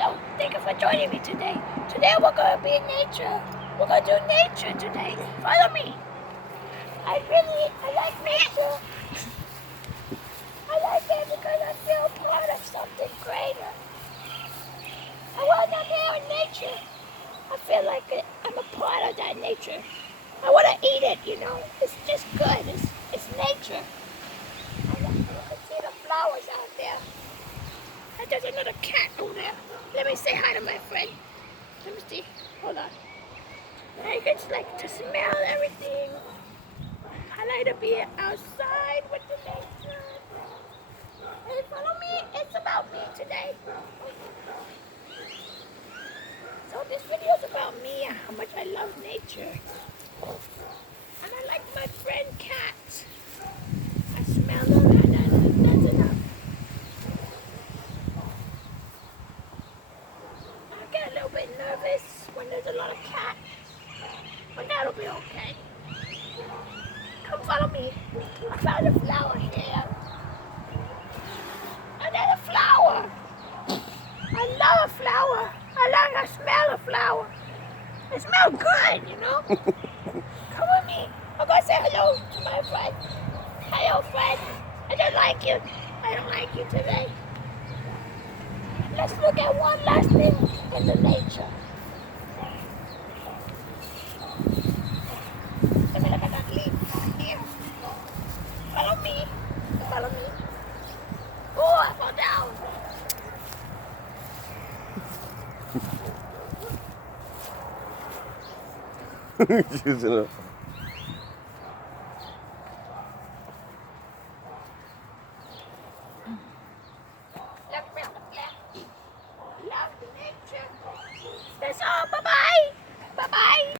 Hello, thank you for joining me today. Today we're going to be in nature. We're going to do nature today. Follow me. I like nature. I like it because I feel part of something greater. And when I'm here in nature, I feel like I'm a part of that nature. I want to eat it, you know. It's just good. It's nature. And you can see the flowers out there. And there's another cat over there. Let me say hi to my friend. Let me see. Hold on. I just like to smell everything. I like to be outside with the nature. Hey, follow me. It's about me today. So this video is about me and how much I love nature. And I like my friend cat. I smell them and that's enough. I get a little bit nervous when there's a lot of cats. But that'll be okay. Come follow me. I found a flower here. Another flower. I love a flower. I like to smell a flower. It smells good, you know? Come with me. I'm going to say hello to my friend. Hello, friend. I don't like you. I don't like you today. Let's look at one last thing in the nature. Let me look at that leaf here. Follow me. Follow me. Oh, I fall down. Using it. Love the nature. That's all.